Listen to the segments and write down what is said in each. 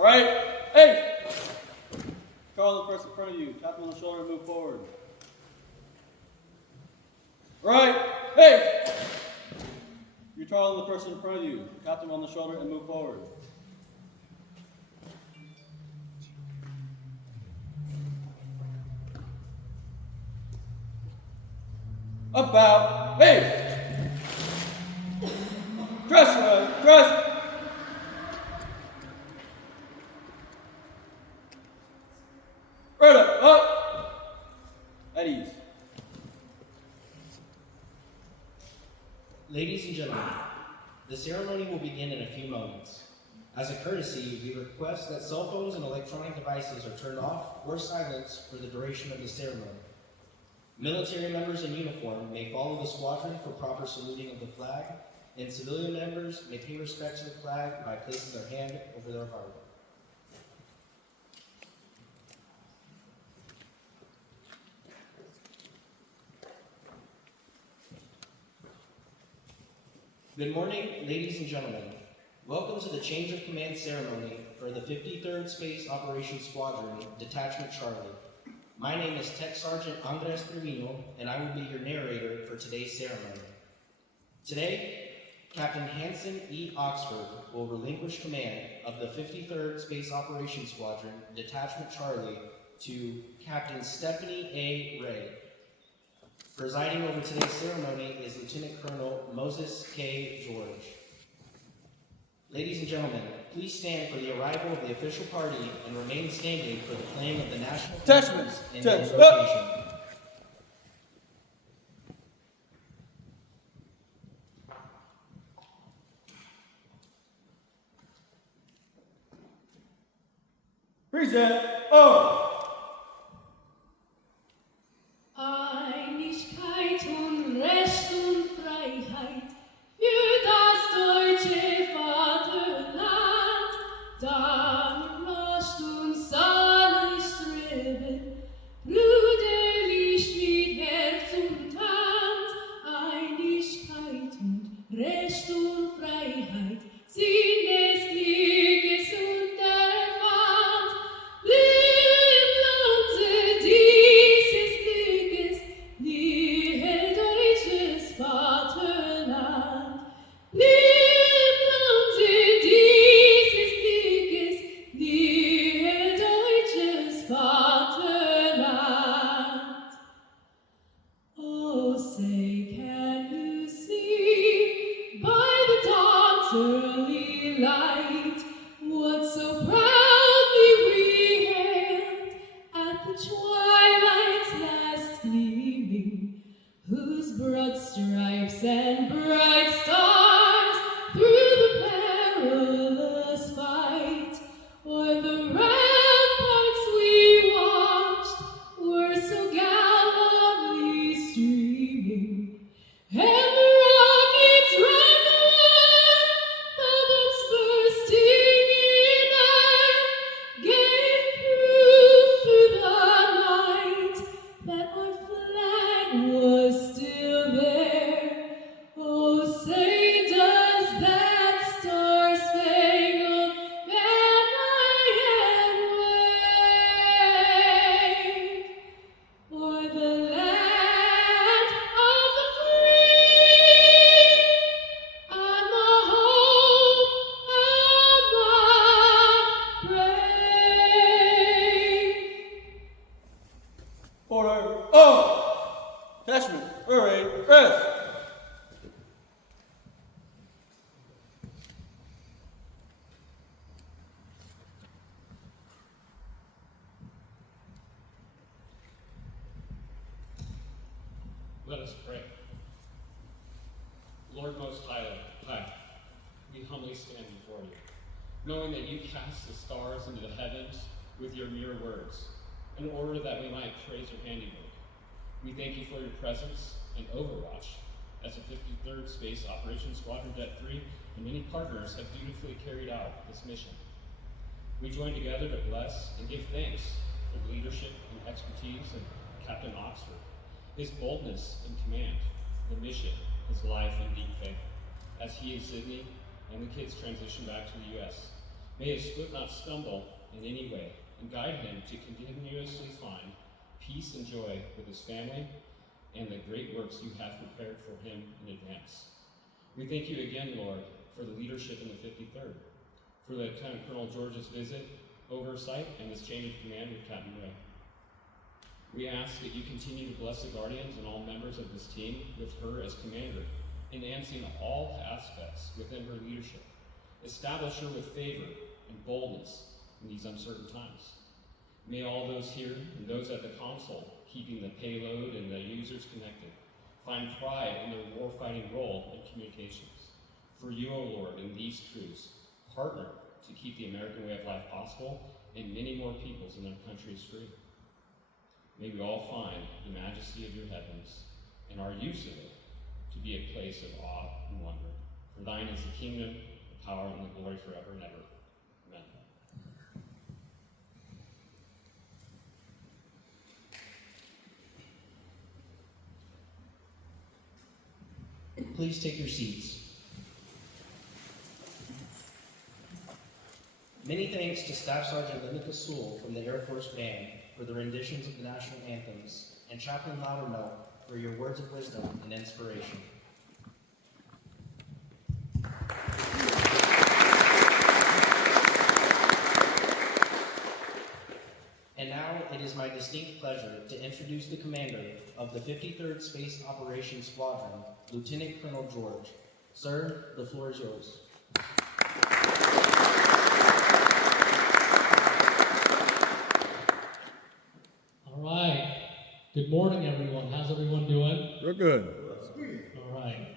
All right, hey! Call the person in front of you, tap them on the shoulder and move forward. All right, hey! You're taller than the person in front of you, tap them on the shoulder and move forward. About, hey! Dress! Right up! At ease. Ladies and gentlemen, the ceremony will begin in a few moments. As a courtesy, we request that cell phones and electronic devices are turned off or silenced for the duration of the ceremony. Military members in uniform may follow the squadron for proper saluting of the flag, and civilian members may pay respect to the flag by placing their hand over their heart. Good morning, ladies and gentlemen. Welcome to the change of command ceremony for the 53rd Space Operations Squadron, Detachment Charlie. My name is Tech Sergeant Andres Trevino, and I will be your narrator for today's ceremony. Today, Captain Hanson E. Oxford will relinquish command of the 53rd Space Operations Squadron, Detachment Charlie, to Captain Stephanie A. Ray. Presiding over today's ceremony is Lieutenant Colonel Moses K. George. Ladies and gentlemen, please stand for the arrival of the official party and remain standing for the playing of the national anthems and the invocation. Present, oh! Einigkeit und Recht und Freiheit für das deutsche Vaterland, danach lasst uns alle streben, brüderlich mit Herz und Hand. Einigkeit und Recht und Freiheit sind des Krieges und der Wand. Oh, say, can you see by the dawn's early light what so proudly we hailed at the twilight's last gleaming, whose broad stripes and bright stars through the perilous fight o'er the ramparts we watched were so gallantly streaming, and the rockets rattled, the bombs bursting in air, gave proof through the night that our flag was still there. Oh, say does that star-spangled banner yet wave o'er the land of the free and the hope of the brave? Order, oh! Detachment, parade, rest! Let us pray. Lord Most High, we humbly stand before you, knowing that you cast the stars into the heavens with your mere words, in order that we might praise your handiwork. We thank you for your presence and overwatch as the 53rd Space Operations Squadron Det 3 and many partners have dutifully carried out this mission. We join together to bless and give thanks for the leadership and expertise of Captain Oxford, his boldness in command, the mission, his life and deep faith, as he and Sydney and the kids transition back to the U.S. May his foot not stumble in any way, and guide him to continuously find peace and joy with his family and the great works you have prepared for him in advance. We thank you again, Lord, for the leadership in the 53rd, for Lieutenant Colonel George's visit, oversight, and this change of command with Captain Ray. We ask that you continue to bless the Guardians and all members of this team with her as commander, enhancing all aspects within her leadership. Establish her with favor and boldness in these uncertain times. May all those here and those at the console, keeping the payload and the users connected, find pride in their warfighting role in communications. For you, O Lord, and these crews, partner to keep the American way of life possible and many more peoples in their countries free. May we all find the majesty of your heavens and our use of it to be a place of awe and wonder. For thine is the kingdom, the power, and the glory forever and ever. Amen. Please take your seats. Many thanks to Staff Sergeant Landstuhl from the Air Force Band for the renditions of the national anthems, and Chaplain Loudermilk for your words of wisdom and inspiration. And now it is my distinct pleasure to introduce the commander of the 53rd Space Operations Squadron, Lieutenant Colonel George. Sir, the floor is yours. All right. Good morning, everyone. How's everyone doing? We're good. All right.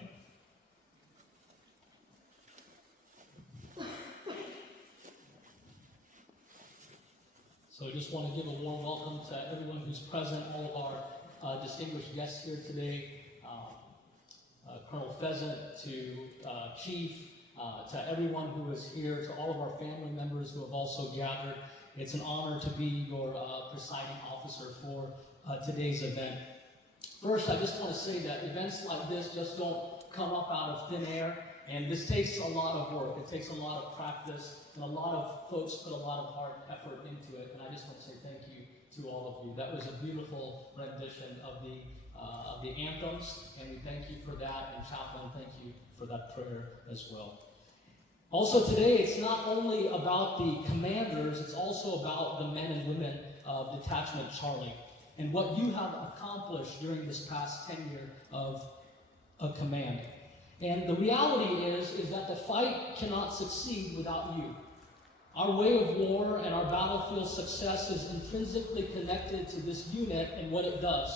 So I just want to give a warm welcome to everyone who's present, all of our distinguished guests here today, Colonel Pheasant, to Chief, to everyone who is here, to all of our family members who have also gathered. It's an honor to be your presiding officer for today's event. First, I just want to say that events like this just don't come up out of thin air, and this takes a lot of work. It takes a lot of practice, and a lot of folks put a lot of hard effort into it, and I just want to say thank you to all of you. That was a beautiful rendition of the anthems, and we thank you for that, and Chaplain, thank you for that prayer as well. Also today, it's not only about the commanders, it's also about the men and women of Detachment Charlie and what you have accomplished during this past tenure of a command. And the reality is that the fight cannot succeed without you. Our way of war and our battlefield success is intrinsically connected to this unit and what it does.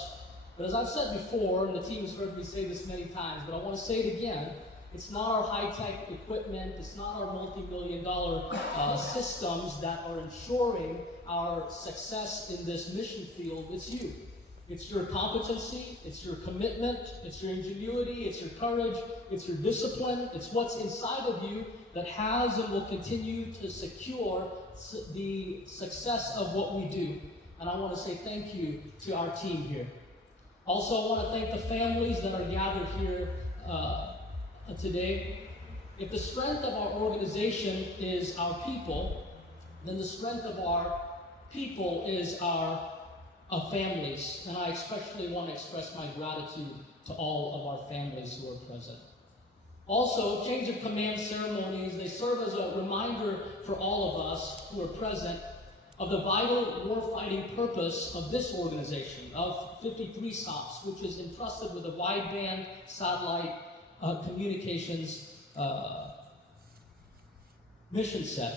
But as I've said before, and the team has heard me say this many times, but I want to say it again, it's not our high-tech equipment, it's not our multi-million-dollar systems that are ensuring our success in this mission field, it's you. It's your competency, it's your commitment, it's your ingenuity, it's your courage, it's your discipline, it's what's inside of you that has and will continue to secure the success of what we do. And I want to say thank you to our team here. Also, I want to thank the families that are gathered here today. If the strength of our organization is our people, then the strength of our people is our families. And I especially want to express my gratitude to all of our families who are present. Also, change of command ceremonies, they serve as a reminder for all of us who are present of the vital warfighting purpose of this organization, of 53 SOPS, which is entrusted with a wideband satellite communications mission set.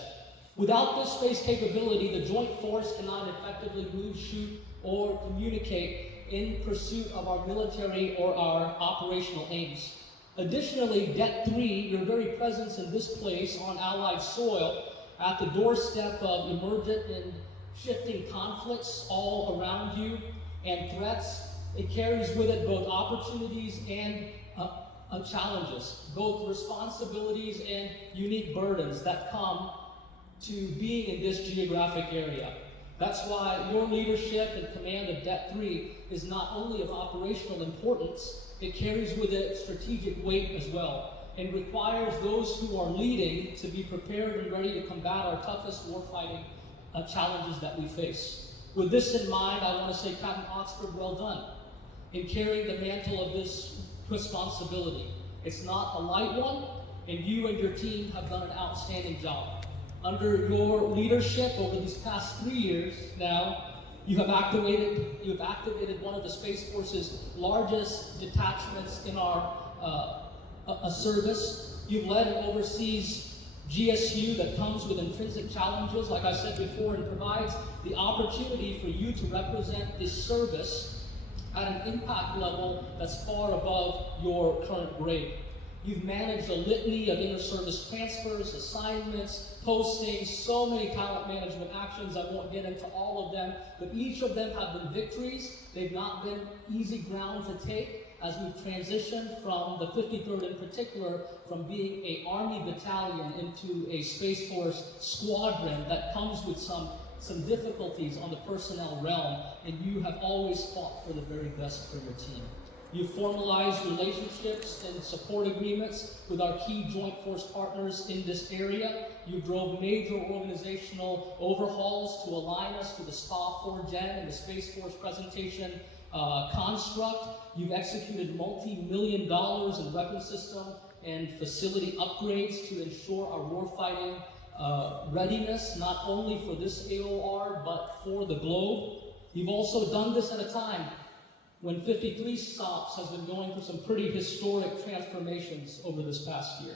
Without this space capability, the joint force cannot effectively move, shoot, or communicate in pursuit of our military or our operational aims. Additionally, DET 3, your very presence in this place on Allied soil, at the doorstep of emergent and shifting conflicts all around you and threats, it carries with it both opportunities and challenges, both responsibilities and unique burdens that come to being in this geographic area. That's why your leadership and command of DET 3 is not only of operational importance, it carries with it strategic weight as well. and requires those who are leading to be prepared and ready to combat our toughest warfighting challenges that we face. With this in mind, I want to say, Captain Oxford, well done in carrying the mantle of this responsibility. It's not a light one, and you and your team have done an outstanding job. Under your leadership over these past 3 years now, you have activated one of the Space Force's largest detachments in our service. You've led and oversees GSU that comes with intrinsic challenges, like I said before, and provides the opportunity for you to represent this service at an impact level that's far above your current grade. You've managed a litany of inter-service transfers, assignments, postings, so many talent management actions. I won't get into all of them, but each of them have been victories. They've not been easy ground to take as we've transitioned from the 53rd in particular, from being an Army battalion into a Space Force squadron that comes with some difficulties on the personnel realm, and you have always fought for the very best for your team. You've formalized relationships and support agreements with our key Joint Force partners in this area. You drove major organizational overhauls to align us to the SPA 4Gen and the Space Force presentation construct. You've executed multi-million dollars in weapon system and facility upgrades to ensure our warfighting readiness, not only for this AOR, but for the globe. You've also done this at a time when 53 SOPS has been going through some pretty historic transformations over this past year,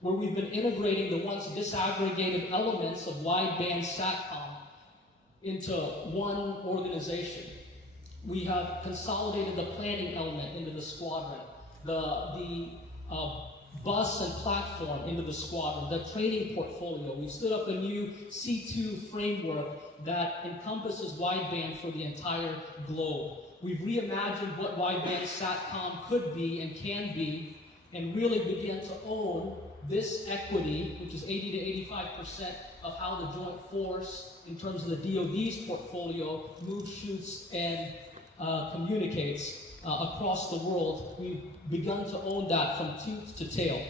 where we've been integrating the once disaggregated elements of wideband SATCOM into one organization. We have consolidated the planning element into the squadron, the bus and platform into the squadron, the training portfolio. We've stood up a new C2 framework that encompasses wideband for the entire globe. We've reimagined what wideband SATCOM could be and can be, and really begin to own this equity, which is 80 to 85% of how the Joint Force, in terms of the DoD's portfolio, moves, shoots, and communicates across the world. We've begun to own that from tooth to tail.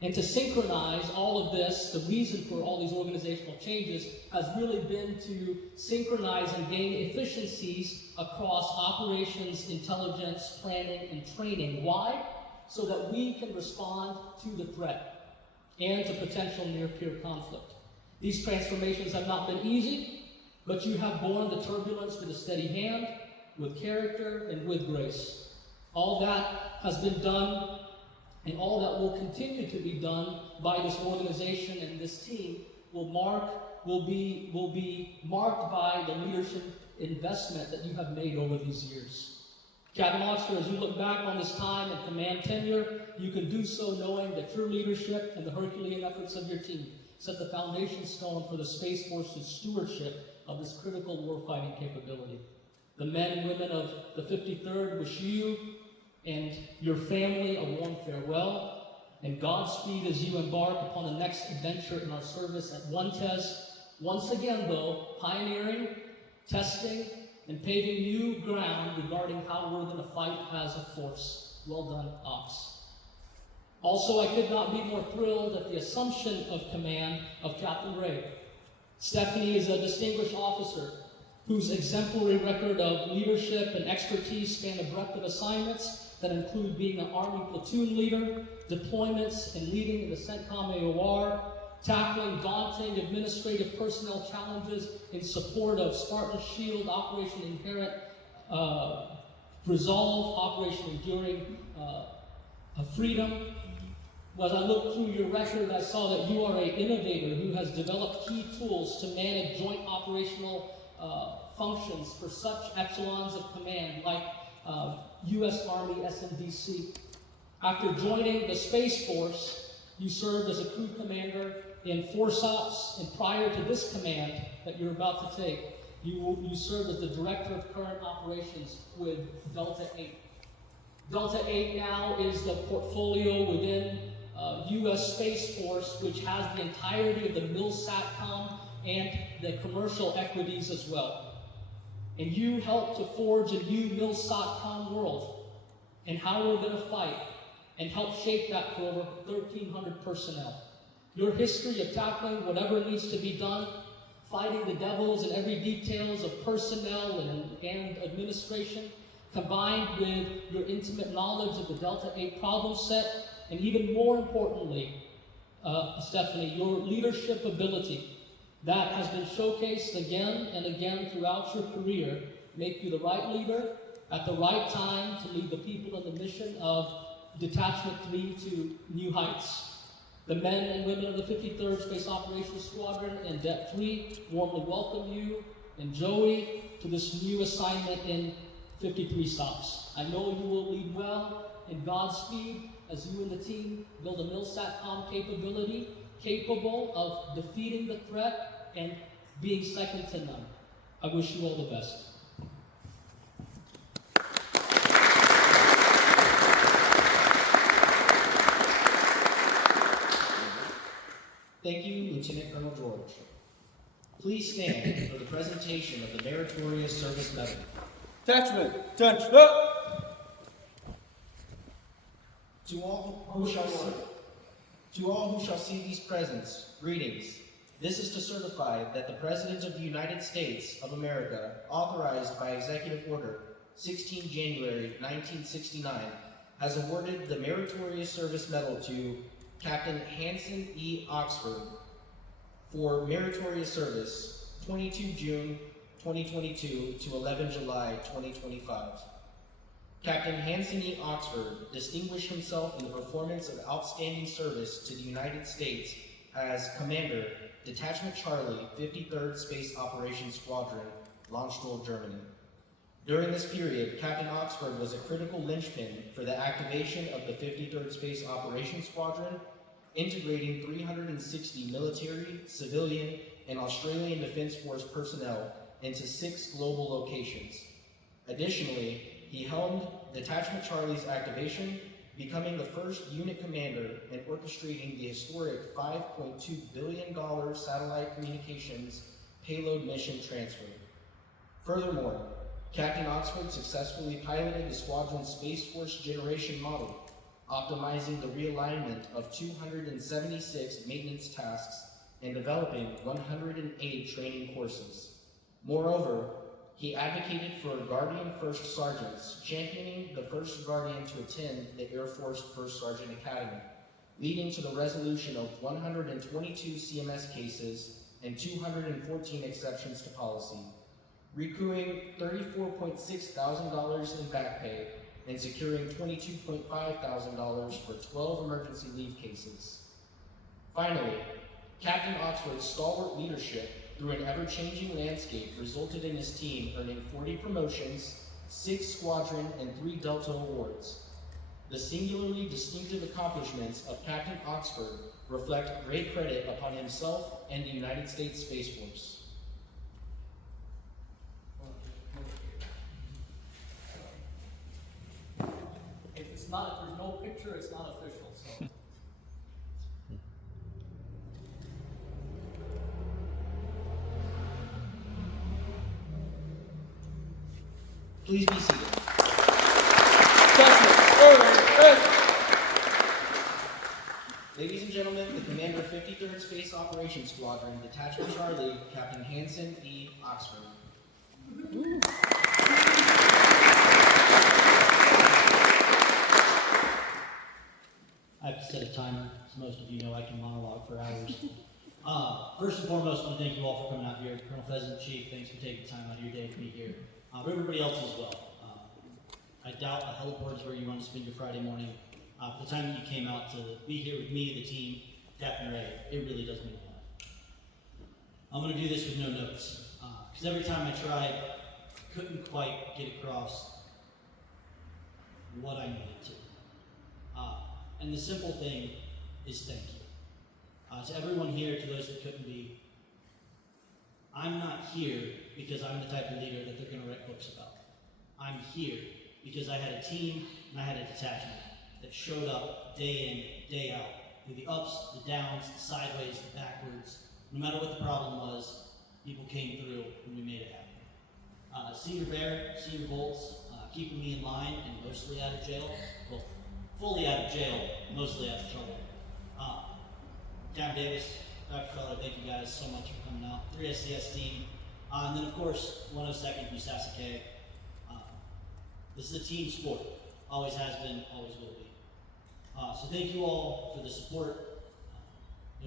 And to synchronize all of this, the reason for all these organizational changes has really been to synchronize and gain efficiencies across operations, intelligence, planning, and training. Why? So that we can respond to the threat and to potential near-peer conflict. These transformations have not been easy, but you have borne the turbulence with a steady hand, with character, and with grace. All that has been done, and all that will continue to be done by this organization and this team will be marked by the leadership investment that you have made over these years. Captain Oxford, as you look back on this time and command tenure, you can do so knowing that your leadership and the Herculean efforts of your team set the foundation stone for the Space Force's stewardship of this critical warfighting capability. The men and women of the 53rd wish you and your family a warm farewell, and Godspeed as you embark upon the next adventure in our service at once again though, pioneering, testing, and paving new ground regarding how we're going to fight as a force. Well done, Ox. Also, I could not be more thrilled at the assumption of command of Captain Ray. Stephanie is a distinguished officer whose exemplary record of leadership and expertise span a breadth of assignments that include being an Army platoon leader, deployments and leading the CENTCOM AOR, tackling daunting administrative personnel challenges in support of Spartan Shield, Operation Inherent Resolve, Operation Enduring Freedom. As I looked through your record, I saw that you are an innovator who has developed key tools to manage joint operational functions for such echelons of command like U.S. Army SMDC. After joining the Space Force, you served as a crew commander in 4 SOPs, and prior to this command that you're about to take, you served as the Director of Current Operations with Delta 8. Delta 8 now is the portfolio within U.S. Space Force, which has the entirety of the MILSATCOM and the commercial equities as well. And you helped to forge a new MILSATCOM world and how we're going to fight and helped shape that for over 1,300 personnel. Your history of tackling whatever needs to be done, fighting the devils in every details of personnel and administration, combined with your intimate knowledge of the Delta 8 problem set, and even more importantly, Stephanie, your leadership ability that has been showcased again and again throughout your career, make you the right leader at the right time to lead the people in the mission of Detachment 3 to new heights. The men and women of the 53rd Space Operations Squadron and Det 3 warmly welcome you and Joey to this new assignment in 53 SOPS. I know you will lead well in Godspeed as you and the team build a MILSATCOM capability capable of defeating the threat and being second to none. I wish you all the best. Thank you, Lieutenant Colonel George. Please stand for the presentation of the Meritorious Service Medal. Detachment, attention up! To all who shall see these presents, greetings. This is to certify that the President of the United States of America, authorized by Executive Order 16 January 1969, has awarded the Meritorious Service Medal to Captain Hanson E. Oxford for meritorious service 22 June 2022 to 11 July 2025. Captain Hanson E. Oxford distinguished himself in the performance of outstanding service to the United States as Commander, Detachment Charlie, 53rd Space Operations Squadron, Landstuhl, Germany. During this period, Captain Oxford was a critical linchpin for the activation of the 53rd Space Operations Squadron, integrating 360 military, civilian, and Australian Defence Force personnel into 6 global locations. Additionally, he helmed Detachment Charlie's activation, becoming the first unit commander and orchestrating the historic $5.2 billion satellite communications payload mission transfer. Furthermore, Captain Oxford successfully piloted the squadron's Space Force generation model, optimizing the realignment of 276 maintenance tasks and developing 108 training courses. Moreover, he advocated for Guardian First Sergeants, championing the first Guardian to attend the Air Force First Sergeant Academy, leading to the resolution of 122 CMS cases and 214 exceptions to policy, recruiting $34.6 thousand in back pay and securing $22.5 thousand for 12 emergency leave cases. Finally, Captain Oxford's stalwart leadership through an ever-changing landscape resulted in his team earning 40 promotions, 6 squadron, and 3 Delta awards. The singularly distinctive accomplishments of Captain Oxford reflect great credit upon himself and the United States Space Force. If there's no picture, it's not official, so. Please be seated. Detachment, early, Ladies and gentlemen, the commander of 53rd Space Operations Squadron, Detachment Charlie, Captain Hanson E. Oxford. I have to set a timer, so most of you know I can monologue for hours. First and foremost, I want to thank you all for coming out here. Colonel Pheasant, Chief, thanks for taking time out of your day to be here. But everybody else as well. I doubt a heliport is where you want to spend your Friday morning. For the time that you came out to be here with me, the team, Captain Ray, it really does mean a lot. I'm going to do this with no notes, because every time I tried, couldn't quite get across what I needed to. And the simple thing is thank you. To everyone here, to those that couldn't be, I'm not here because I'm the type of leader that they're going to write books about. I'm here because I had a team and I had a detachment that showed up day in, day out, through the ups, the downs, the sideways, the backwards. No matter what the problem was, people came through and we made it happen. Senior Bear, Senior Bolts, keeping me in line and mostly out of jail. Well, fully out of jail, mostly out of trouble. Cam Davis, Dr. Feller, thank you guys so much for coming out. 3SCS team. And then, of course, 102nd USASA. This is a team sport. Always has been, always will be. So thank you all for the support.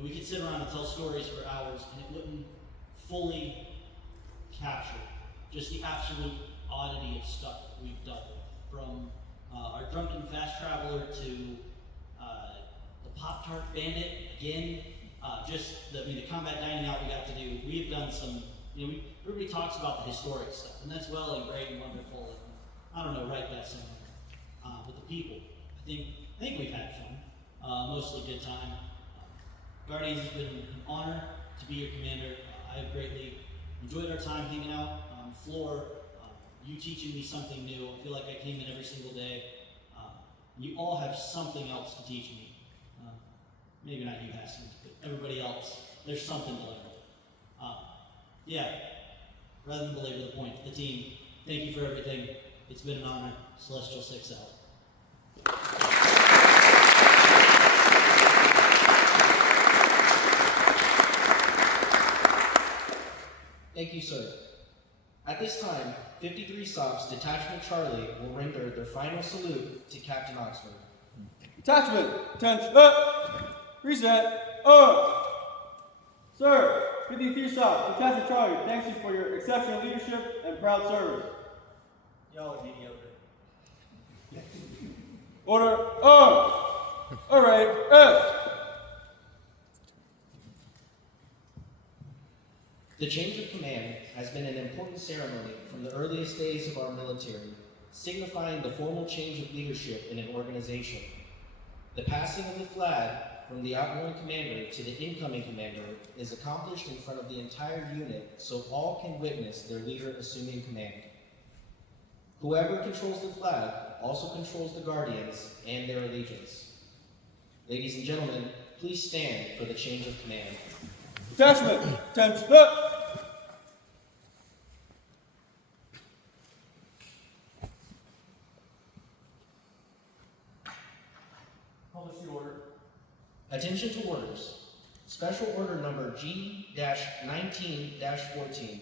We could sit around and tell stories for hours, and it wouldn't fully capture just the absolute oddity of stuff we've dealt with. From our drunken fast traveler to the Pop-Tart bandit, again, the combat dining out we got to do. We have done some, everybody talks about the historic stuff, and that's well and great and wonderful, and I don't know, write that somewhere. But the people, I think we've had fun, mostly good time. Guardians, has been an honor to be your commander. I have greatly enjoyed our time hanging out on the floor, you teaching me something new. I feel like I came in every single day. You all have something else to teach me. Maybe not you, Haskins, but everybody else, there's something to learn. Rather than belabor the point, the team, thank you for everything. It's been an honor. Celestial 6 out. Thank you, sir. At this time, 53 SOPS Detachment Charlie will render their final salute to Captain Oxford. Detachment, attention, reset, Sir, 53 SOPS, Detachment Charlie, thanks you for your exceptional leadership and proud service. Y'all are mediocre. Order, alright, The change of command has been an important ceremony from the earliest days of our military, signifying the formal change of leadership in an organization. The passing of the flag from the outgoing commander to the incoming commander is accomplished in front of the entire unit so all can witness their leader assuming command. Whoever controls the flag also controls the Guardians and their allegiance. Ladies and gentlemen, please stand for the change of command. Detachment, attention, Publish the order. Attention to orders. Special Order Number G-19-14.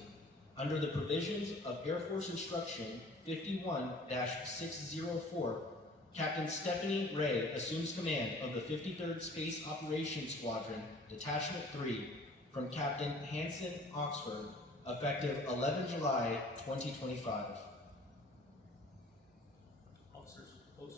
Under the provisions of Air Force Instruction 51-604, Captain Stephanie Ray assumes command of the 53rd Space Operations Squadron, Detachment 3, from Captain Hanson Oxford, effective 11 July 2025. Officers, post.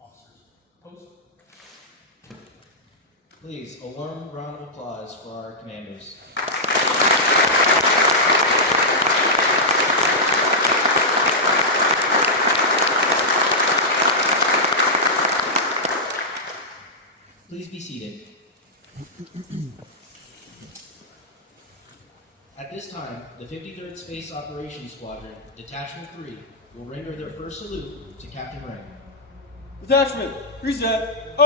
Officers, post. Please, a warm round of applause for our commanders. Please be seated. At this time, the 53rd Space Operations Squadron, Detachment 3, will render their first salute to Captain Ray. Detachment, reset,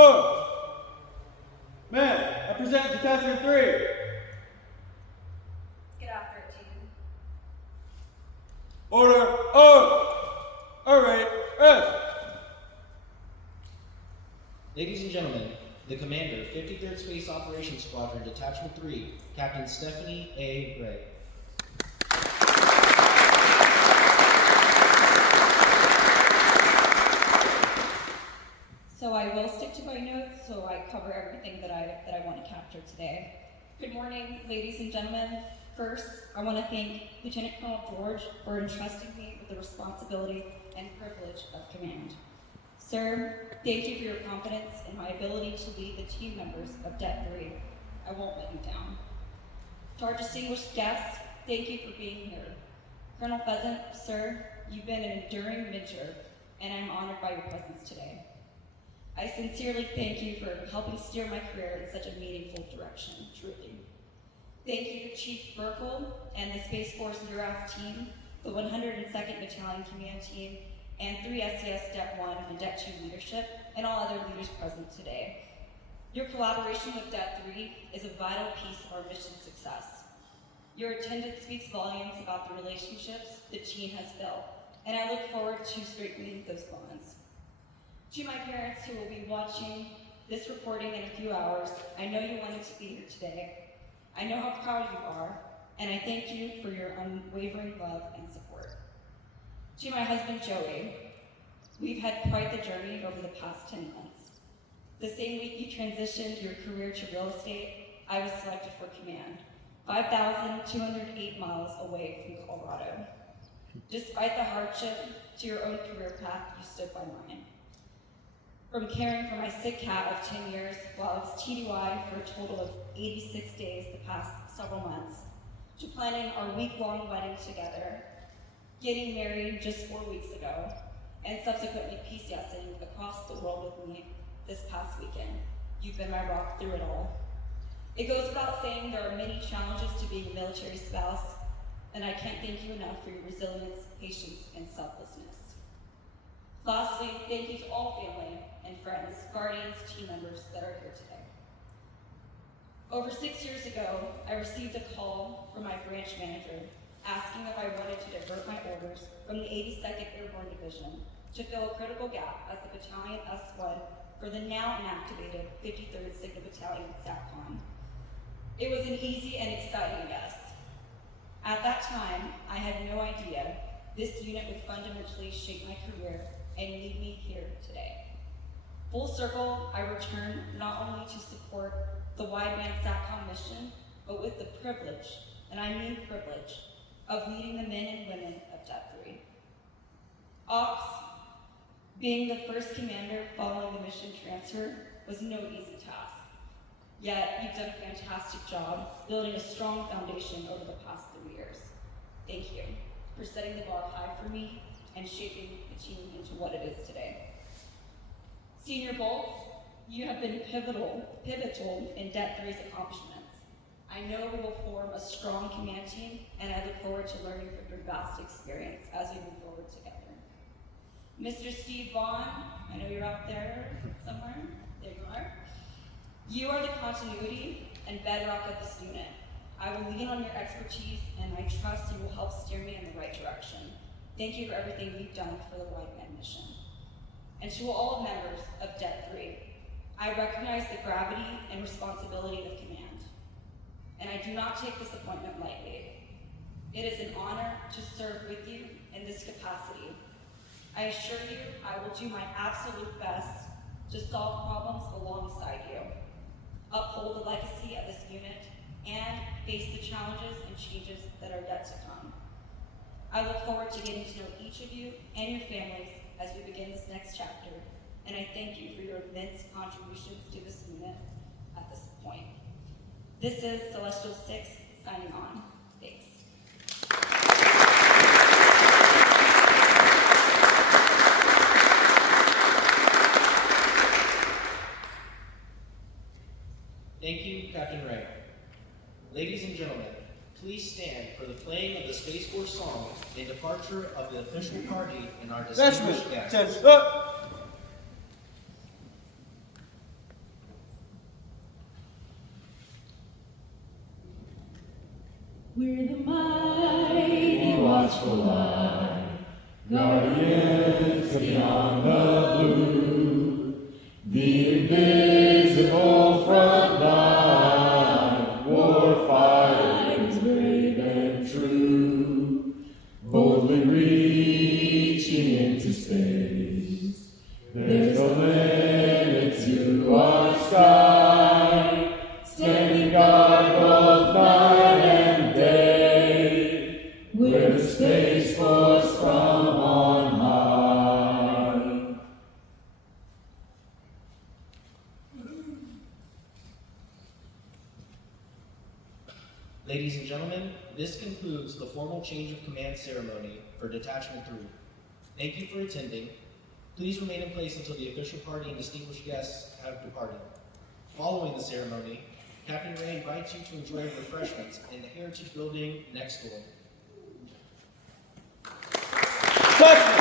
Man, I present Detachment 3. Get after it, team. Order, alright, Ladies and gentlemen, the Commander, 53rd Space Operations Squadron, Detachment 3, Captain Stephanie A. Ray. So I will stick to my notes so I cover everything that I want to capture today. Good morning, ladies and gentlemen. First, I want to thank Lieutenant Colonel George for entrusting me with the responsibility and privilege of command. Sir, thank you for your confidence in my ability to lead the team members of Det 3. I won't let you down. To our distinguished guests, thank you for being here. Colonel Pheasant, sir, you've been an enduring mentor and I'm honored by your presence today. I sincerely thank you for helping steer my career in such a meaningful direction, truly. Thank you, Chief Burkle and the Space Force URAF team, the 102nd Battalion Command Team, and 3 SCS Det 1 and Det 2 leadership, and all other leaders present today. Your collaboration with Det 3 is a vital piece of our mission success. Your attendance speaks volumes about the relationships the team has built, and I look forward to strengthening those bonds. To my parents who will be watching this recording in a few hours, I know you wanted to be here today. I know how proud you are, and I thank you for your unwavering love and support. To my husband, Joey, we've had quite the journey over the past 10 months. The same week you transitioned your career to real estate, I was selected for command, 5,208 miles away from Colorado. Despite the hardship to your own career path, you stood by mine. From caring for my sick cat of 10 years while I was TDY for a total of 86 days the past several months, to planning our week-long wedding together, getting married just 4 weeks ago, and subsequently PCSing across the world with me this past weekend. You've been my rock through it all. It goes without saying there are many challenges to being a military spouse, and I can't thank you enough for your resilience, patience, and selflessness. Lastly, thank you to all family and friends, guardians, team members that are here today. Over 6 years ago, I received a call from my branch manager asking if I wanted to divert my orders from the 82nd Airborne Division to fill a critical gap as the battalion S1 for the now inactivated 53rd Sigma Battalion SATCOM. It was an easy and exciting yes. At that time, I had no idea this unit would fundamentally shape my career and lead me here today. Full circle, I returned not only to support the wideband SATCOM mission, but with the privilege, and I mean privilege, of leading the men and women of Det 3. Ops, being the first commander following the mission transfer, was no easy task. Yet, you've done a fantastic job building a strong foundation over the past 3 years. Thank you for setting the bar high for me and shaping the team into what it is today. Senior Bolts, you have been pivotal in Det 3's accomplishments. I know we will form a strong command team, and I look forward to learning from your vast experience as we move forward together. Mr. Steve Vaughn, I know you're out there somewhere. There you are. You are the continuity and bedrock of this unit. I will lean on your expertise, and I trust you will help steer me in the right direction. Thank you for everything you've done for the wideband mission. And to all members of Det 3, I recognize the gravity and responsibility of command, and I do not take this appointment lightly. It is an honor to serve with you in this capacity. I assure you I will do my absolute best to solve problems alongside you, uphold the legacy of this unit, and face the challenges and changes that are yet to come. I look forward to getting to know each of you and your families as we begin this next chapter, and I thank you for your immense contributions to this unit at this point. This is Celestial 6 signing on. Thanks. Thank you, Captain Ray. Ladies and gentlemen, please stand for the playing of the Space Force song and departure of the official party and our distinguished guests. Attention, up! We're the mighty watchful eye, guardians beyond the blue, the invisible front line, war fighters brave and true, boldly reaching into space. There's no limit to our sky, standing guard both night and day. We're the Space Force from on high. Ladies and gentlemen, this concludes the formal change of command ceremony for Detachment 3. Thank you for attending. Please remain in place until the official party and distinguished guests have departed. Following the ceremony, Captain Ray invites you to enjoy refreshments in the Heritage Building next door. Detachment!